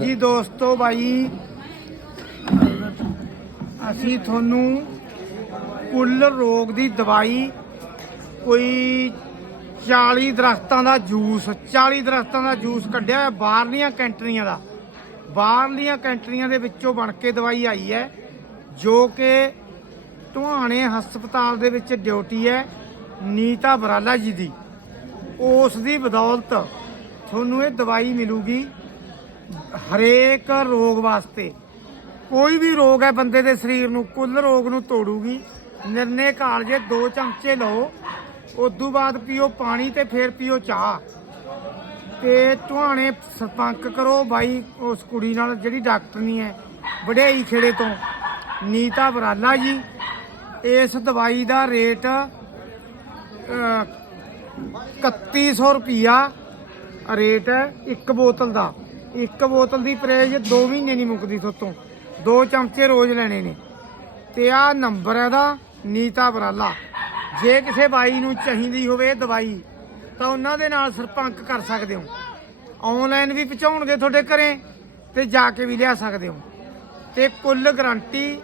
ਜੀ ਦੋਸਤੋ ਬਾਈ, ਅਸੀਂ ਤੁਹਾਨੂੰ ਕੁੱਲ ਰੋਗ ਦੀ ਦਵਾਈ ਕੋਈ 40 ਦਰਖਤਾਂ ਦਾ ਜੂਸ 40 ਦਰਖਤਾਂ ਦਾ ਜੂਸ ਕੱਢਿਆ ਹੋਇਆ, ਬਾਹਰਲੀਆਂ ਕੰਟਰੀਆਂ ਦਾ। ਬਾਹਰਲੀਆਂ ਕੰਟਰੀਆਂ ਦੇ ਵਿੱਚੋਂ ਬਣ ਕੇ ਦਵਾਈ ਆਈ ਹੈ, ਜੋ ਕਿ ਟੁਹਾਣੇ ਹਸਪਤਾਲ ਦੇ ਵਿੱਚ ਡਿਊਟੀ ਹੈ, ਨੀਤਾ ਬਰਾਲਾ ਜੀ ਦੀ। ਉਸ ਦੀ ਬਦੌਲਤ ਤੁਹਾਨੂੰ ਇਹ ਦਵਾਈ ਮਿਲੂਗੀ। ਹਰੇਕ ਰੋਗ ਵਾਸਤੇ ਕੋਈ ਵੀ ਰੋਗ ਹੈ ਬੰਦੇ ਦੇ ਸਰੀਰ ਨੂੰ ਕੁੱਲ ਰੋਗ ਨੂੰ ਤੋੜੂਗੀ। ਨਿਰਣੇ ਕਾਲਜੇ ਦੋ ਚਮਚੇ ਲਓ ਉਦੋਂ ਬਾਅਦ ਪੀਓ ਪਾਣੀ ਤੇ ਫਿਰ ਪੀਓ ਚਾਹ। ਤੇ ਤੁਹਾਣੇ ਸੰਪਰਕ ਕਰੋ ਬਾਈ ਉਸ ਕੁੜੀ ਨਾਲ ਜਿਹੜੀ ਡਾਕਟਰਨੀ ਹੈ ਵਡਿਆਈ ਖੇੜੇ ਤੋਂ। ਨੀਤਾ ਬਰਾਲਾ ਜੀ ਇਸ ਦਵਾਈ ਦਾ ਰੇਟ ਅਹ, 3100 ਰੁਪਿਆ ਰੇਟ ਹੈ ਇੱਕ ਬੋਤਲ ਦਾ। ਇੱਕ ਬੋਤਲ ਦੀ ਪ੍ਰਾਈਸ 2 ਮਹੀਨੇ ਨਹੀਂ ਮੁੱਕਦੀ ਤੁਹਾਤੋਂ ਦੋ ਚਮਚੇ ਰੋਜ਼ ਲੈਣੇ ਨੇ। ਤੇ ਆ ਨੰਬਰ ਇਹਦਾ, ਨੀਤਾ ਬਰਾਲਾ। ਜੇ ਕਿਸੇ ਬਾਈ ਨੂੰ ਚਾਹੀਦੀ ਹੋਵੇ ਦਵਾਈ, ਤਾਂ ਉਹਨਾਂ ਦੇ ਨਾਲ ਸੰਪਰਕ ਕਰ ਸਕਦੇ ਹੋ। ਆਨਲਾਈਨ ਵੀ ਪਹੁੰਚਾਉਣਗੇ ਤੁਹਾਡੇ ਘਰੇ ਤੇ ਜਾ ਕੇ ਵੀ ਲਿਆ ਸਕਦੇ ਹੋ। ਤੇ ਕੁੱਲ ਗਰੰਟੀ,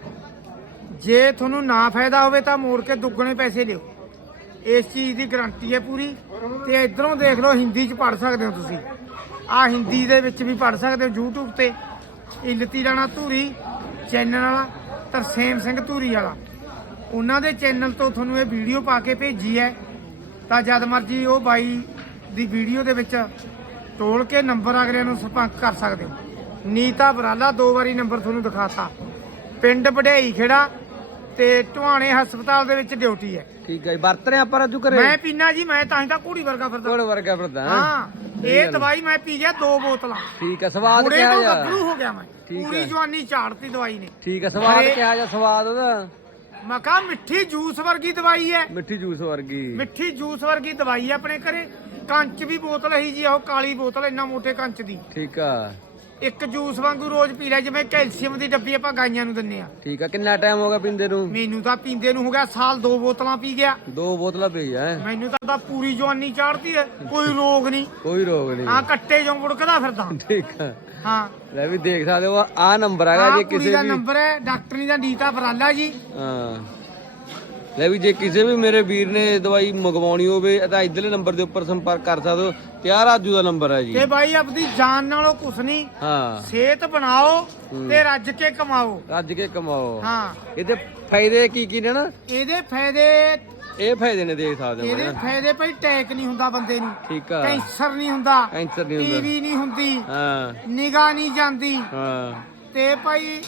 ਜੇ ਤੁਹਾਨੂੰ ਨਾ ਫਾਇਦਾ ਹੋਵੇ ਤਾਂ ਮੋੜ ਕੇ ਦੁੱਗਣੇ ਪੈਸੇ ਲਿਓ। ਇਸ ਚੀਜ਼ ਦੀ ਗਰੰਟੀ ਹੈ ਪੂਰੀ। ਤੇ ਇਧਰੋਂ ਦੇਖ ਲਓ, ਹਿੰਦੀ ਚ ਪੜ ਸਕਦੇ ਹੋ ਤੁਸੀਂ। ਆ ਹਿੰਦੀ ਦੇ ਵਿੱਚ ਵੀ ਪੜ ਸਕਦੇ ਹੋ, YouTube ਤੇ। ਇਲਤੀ ਰਾਣਾ ਧੂਰੀ, ਚੈਨਲ ਵਾਲਾ, ਤਰਸੇਮ ਸਿੰਘ ਧੂਰੀ ਵਾਲਾ। ਉਹਨਾਂ ਦੇ ਚੈਨਲ ਤੋਂ ਤੁਹਾਨੂੰ ਇਹ ਵੀਡੀਓ ਪਾ ਕੇ ਭੇਜੀ ਹੈ। ਤਾਂ ਜਦ ਮਰਜ਼ੀ ਉਹ ਬਾਈ ਦੀ ਵੀਡੀਓ ਦੇ ਵਿੱਚ ਟੋਲ ਕੇ ਨੰਬਰ ਅਗਲਿਆਂ ਨੂੰ ਸੰਪਰਕ ਕਰ ਸਕਦੇ ਹੋ। ਨੀਤਾ ਬਰਾਲਾ ਦੋ ਵਾਰੀ ਨੰਬਰ ਤੁਹਾਨੂੰ ਦਿਖਾਤਾ। ਪਿੰਡ ਵਡਿਆਈ ਖੇੜਾ ਤੇ ਟੁਹਾਣੇ ਹਸਪਤਾਲ ਦੇ ਵਿੱਚ ਡਿਊਟੀ ਹੈ। ਠੀਕ ਹੈ ਵਰਤ ਰਹੇ ਆਪਾਂ ਰਾਜੂ ਘਰੇ? ਮੈਂ ਪੀਣਾ ਜੀ ਮੈਂ ਤਾਂ ਹੀ ਤਾਂ ਘੋੜੀ ਵਰਗਾ ਫਿਰਦਾ। ਕੋਲ ਵਰਗਾ ਫਿਰਦਾ ਹੈਂ? ਇਹ ਦਵਾਈ ਮੈਂ ਪੀ ਗਿਆ ਦੋ ਬੋਤਲਾਂ। ਠੀਕ ਹੈ ਸਵਾਦ ਕਿਹਾ ਤੋਂ ਜਾ। ਗੱਭਰੂ ਹੋ ਗਿਆ ਮੈਂ। ਠੀਕ ਪੂਰੀ। ਜਵਾਨੀ ਝਾੜਤੀ ਦਵਾਈ ਨੇ। ਠੀਕ ਹੈ ਸਵਾਦ ਅਰੇ- ਕਿਹਾ ਜਾ ਸਵਾਦ ਉਹਦਾ? ਮੈਂ ਕਿਹਾ ਮਿੱਠੀ ਜੂਸ ਵਰਗੀ ਦਵਾਈ ਹੈ। ਮਿੱਠੀ ਜੂਸ ਵਰਗੀ। ਮਿੱਠੀ ਜੂਸ ਵਰਗੀ ਦਵਾਈ ਹੈ ਆਪਣੇ ਘਰੇ। ਕੰਚ ਵੀ ਬੋਤਲ ਹੈ ਜੀ ਉਹ ਕਾਲੀ ਬੋਤਲ ਇੰਨਾ ਮੋਟੇ ਕੰਚ ਦੀ। ਠੀਕ ਆ। ਇੱਕ ਜੂਸ ਵਾਂਗੂ ਰੋਜ਼ ਪੀ ਲੈ ਜਿਵੇਂ ਕੈਲਸ਼ੀਅਮ ਦੀ ਡੱਬੀ ਆਪਾਂ ਗਾਈਆਂ ਨੂੰ ਦਿੰਨੇ ਆ। ਠੀਕ ਆ ਕਿੰਨਾ ਟਾਈਮ ਹੋ ਗਿਆ ਪਿੰਦੇ ਨੂੰ? ਮੈਨੂੰ ਤਾਂ ਪੀਂਦੇ ਨੂੰ ਹੋ ਗਿਆ ਸਾਲ ਦੋ ਬੋਤਲਾਂ ਪੀ ਗਿਆ। ਦੋ ਬੋਤਲਾਂ ਪੀ ਜਾ ਮੈਨੂੰ ਤਾਂ ਤਾਂ ਪੂਰੀ ਜਵਾਨੀ ਚਾੜਦੀ ਹੈ ਕੋਈ ਰੋਗ ਨਹੀਂ। ਕੋਈ ਰੋਗ ਹਾਂ ਨਹੀਂ ਕੱਟੇ ਜੋ ਮੁੜਕਦਾ ਫਿਰਦਾ। ਠੀਕ ਆ। ਹਾਂ। ਲੈ ਵੀ ਦੇਖ ਸਕਦੇ ਹੋ ਆ ਨੰਬਰ ਹੈਗਾ ਆਹ ਜੇ ਕੁੜੀ ਕਿਸੇ ਦਾ ਵੀ ਨੰਬਰ ਹੈ ਡਾਕਟਰਨੀ ਦਾ ਨੀਤਾ ਬਰਾਲਾ ਜੀ। ਹਾਂ। ਲੈ ਵੀ ਜੇ ਕਿਸੇ ਵੀ ਮੇਰੇ ਵੀਰ ਨੇ ਦਵਾਈ ਮੰਗਵਾਉਣੀ ਹੋਵੇ ਤਾਂ ਇਧਰਲੇ ਨੰਬਰ ਦੇ ਉੱਪਰ ਸੰਪਰਕ ਕਰ ਸਕਦੇ ਹੋ। ਤੇ ਆ ਰਾਜੂ ਦਾ ਨੰਬਰ ਹੈ ਜੀ। ਤੇ ਬਾਈ ਆਪਣੀ ਜਾਨ ਨਾਲੋਂ ਕੁਛ ਨਹੀਂ। ਹਾਂ। ਸਿਹਤ ਬਣਾਓ ਤੇ ਰੱਜ ਕੇ ਕਮਾਓ। ਰੱਜ ਕੇ ਕਮਾਓ। ਹਾਂ। ਇਹਦੇ ਫਾਇਦੇ ਕੀ ਕੀ ਨੇ ਨਾ? ਇਹਦੇ ਫਾਇਦੇ ਇਹ ਫਾਇਦੇ ਨੇ ਦੇਖ ਸਕਦੇ ਹੋ ਇਹਦੇ ਫਾਇਦੇ ਭਾਈ ਟੈਕ ਨਹੀਂ ਹੁੰਦਾ ਬੰਦੇ ਨੂੰ। ਠੀਕ ਆ। ਕੈਂਸਰ ਨਹੀਂ ਹੁੰਦਾ। ਕੈਂਸਰ ਨਹੀਂ ਹੁੰਦਾ। ਟੀਵੀ ਨਹੀਂ ਹੁੰਦੀ। ਹਾਂ। ਨਿਗਾਹ ਨਹੀਂ ਜਾਂਦੀ। ਹਾਂ। ਤੇ ਭਾਈ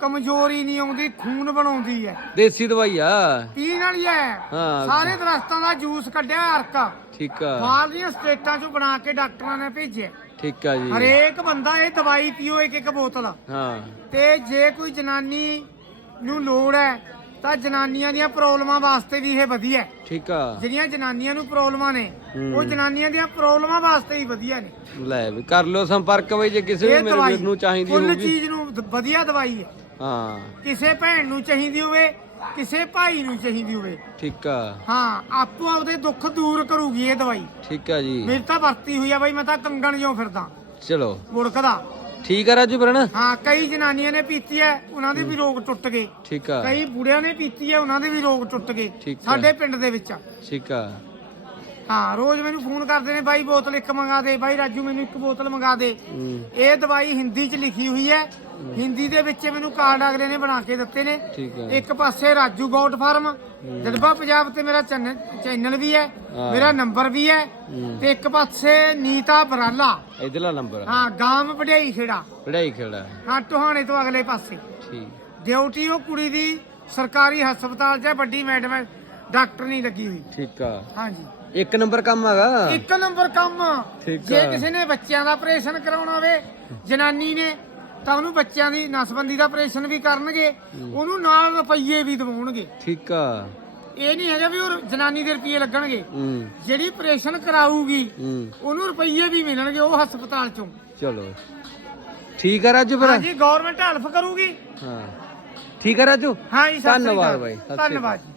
ਕਮਜ਼ੋਰੀ ਨਹੀਂ ਆਉਂਦੀ ਖੂਨ ਬਣਾਉਂਦੀ ਹੈ। ਦੇਸੀ ਦਵਾਈ ਆ। ਪੀਣ ਵਾਲੀ ਹੈ ਹਾਂ। ਸਾਰੇ ਦਰਖਤਾਂ ਦਾ ਜੂਸ ਕੱਢਿਆ ਅਰਕਾ ਠੀਕ ਆ। ਬਾਹਰਲੀਆਂ ਸਟੇਟਾਂ ਚੋਂ ਬਣਾ ਕੇ ਡਾਕਟਰਾਂ ਨੇ ਭੇਜਿਆ। ਠੀਕ ਆ ਜੀ। ਹਰੇਕ ਬੰਦਾ ਇਹ ਦਵਾਈ ਪੀਓ ਇੱਕ ਇੱਕ ਬੋਤਲ। ਹਾਂ। ਤੇ ਜੇ ਕੋਈ ਜਨਾਨੀ ਨੂੰ ਲੋੜ ਹੈ ਤਾਂ ਜਨਾਨੀਆਂ ਦੀਆਂ ਪ੍ਰੋਬਲਮਾਂ ਵਾਸਤੇ ਵੀ ਇਹ ਵਧੀਆ ਹੈ। ਠੀਕ ਆ। ਜਿਹੜੀਆਂ ਜਨਾਨੀਆਂ ਨੂੰ ਪ੍ਰੋਬਲਮਾਂ ਨੇ ਹੂੰ। ਉਹ ਜਨਾਨੀਆਂ ਦੀਆਂ ਪ੍ਰੋਬਲਮਾਂ ਵਾਸਤੇ ਹੀ ਵਧੀਆ ਨੇ। ਲੈ ਵੀ ਕਰ ਲਿਓ ਸੰਪਰਕ ਬਈ ਜੇ ਕਿਸੇ ਵੀ ਇਹ ਮੇਰੇ ਦਵਾਈ ਨੂੰ ਚਾਹੀਦੀ ਫੁੱਲ ਹੋਊਗੀ। ਚੀਜ਼ ਨੂੰ ਦ- ਵਧੀਆ ਦਵਾਈ ਹੈ। ਹਾਂ। ਕਿਸੇ ਭੈਣ ਨੂੰ ਚਾਹੀਦੀ ਹੋਵੇ ਕਿਸੇ ਭਾਈ ਨੂੰ ਚਾਹੀਦੀ ਹੋਵੇ। ਠੀਕ ਆ। ਹਾਂ ਆਪੋ ਆਪਦੇ ਦੁੱਖ ਦੂਰ ਕਰੂਗੀ ਇਹ ਦਵਾਈ। ਠੀਕ ਆ ਜੀ। ਮੇਰੀ ਤਾਂ ਵਰਤੀ ਹੋਈ ਆ ਬਾਈ ਮੈਂ ਤਾਂ ਕੰਗਣ ਜਿਉਂ ਫਿਰਦਾ। ਚਲੋ। ਮੁੜਕਦਾ ਠੀਕ ਆ ਰਾਜੂ ਫਿਰ ਨਾ ਹਾਂ ਕਈ ਜਨਾਨੀਆਂ ਨੇ ਪੀਤੀ ਹੈ ਉਹਨਾਂ ਦੇ ਵੀ ਰੋਗ ਟੁੱਟ ਗਏ। ਠੀਕ ਆ। ਕਈ ਬੁੜਿਆਂ ਨੇ ਪੀਤੀ ਹੈ ਉਹਨਾਂ ਦੇ ਵੀ ਰੋਗ ਟੁੱਟ ਗਏ। ਸਾਡੇ ਪਿੰਡ ਦੇ ਵਿੱਚ। ਠੀਕ ਆ। ਹਾਂ ਰੋਜ਼ ਮੈਨੂੰ ਫੋਨ ਕਰਦੇ ਨੇ ਬਾਈ ਬੋਤਲ ਇੱਕ ਮੰਗਾ ਦੇ ਬਾਈ ਰਾਜੂ ਮੈਨੂੰ ਇੱਕ ਬੋਤਲ ਮੰਗਾ ਦੇ। ਇਹ ਦਵਾਈ ਹਿੰਦੀ 'ਚ ਲਿਖੀ ਹੋਈ ਹੈ। ਹਿੰਦੀ ਦੇ ਵਿੱਚ ਮੈਨੂੰ ਕਾਰਡ ਅਗਲੇ ਨੇ ਬਣਾ ਕੇ ਦਿੱਤੇ ਨੇ। ਇੱਕ ਪਾਸੇ ਰਾਜੂ ਗੋਟ ਫਾਰਮ ਜਲਬਾ ਪੰਜਾਬ ਤੇ ਮੇਰਾ ਚੈਨ- ਚੈਨਲ ਵੀ ਹੈ। ਮੇਰਾ ਨੰਬਰ ਵੀ ਹੈ। ਤੇ ਇੱਕ ਪਾਸੇ ਨੀਤਾ ਬਰਾਲਾ। ਇਧਰਲਾ ਨੰਬਰ ਹਾਂ। ਗਾਮ ਵਡਿਆਈ ਖੇੜਾ। ਪੜਾਈ ਖੇੜਾ ਹਾਂ। ਟੋਹਾਣੇ ਤੋਂ ਅਗਲੇ ਪਾਸੇ। ਠੀਕ। ਡਿਊਟੀ ਉਹ ਕੁੜੀ ਦੀ ਸਰਕਾਰੀ ਹਸਪਤਾਲ 'ਚ ਵੱਡੀ ਮੈਡਮ ਡਾਕਟਰ ਨਹੀਂ ਲੱਗੀ ਹੋਈ। ਠੀਕ ਆ। ਹਾਂਜੀ। ਇੱਕ ਨੰਬਰ ਕੰਮ ਹੈਗਾ। ਇੱਕ ਨੰਬਰ ਕੰਮ। ਠੀਕ ਜੇ ਆ। ਕਿਸੇ ਨੇ ਬੱਚਿਆਂ ਦਾ ਆਪਰੇਸ਼ਨ ਕਰਾਉਣਾ ਹੋਵੇ ਜਨਾਨੀ ਨੇ ਤਾਂ ਉਹਨੂੰ ਬੱਚਿਆਂ ਦੀ ਨਸਬੰਦੀ ਦਾ ਆਪਰੇਸ਼ਨ ਵੀ ਕਰਨਗੇ ਉਹਨੂੰ ਨਾਲ ਰੁਪਈਏ ਵੀ ਦਿਵਾਉਣਗੇ। ਠੀਕ ਆ। ਇਹ ਨਹੀਂ ਹੈਗਾ ਵੀ ਉਹ ਜਨਾਨੀ ਦੇ ਰੁਪਈਏ ਲੱਗਣਗੇ। ਹੂੰ। ਜਿਹੜੀ ਆਪਰੇਸ਼ਨ ਕਰਾਊਗੀ ਹੂੰ। ਉਹਨੂੰ ਰੁਪਈਏ ਵੀ ਮਿਲਣਗੇ ਉਹ ਹਸਪਤਾਲ ਚੋਂ। ਚਲੋ। ਠੀਕ ਆ ਰਾਜੂ ਫਿਰ। ਹਾਂਜੀ ਗਵਰਨਮੈਂਟ ਹੈਲਪ ਕਰੂਗੀ। ਹਾਂ। ਠੀਕ ਆ ਰਾਜੂ? ਹਾਂ ਜੀ ਸਤਿ ਸ੍ਰੀ ਧੰਨਵਾਦ ਅਕਾਲ। ਬਾਈ, ਸਤਿ ਸ੍ਰੀ ਅਕਾਲ। ਧੰਨਵਾਦ ਜੀ।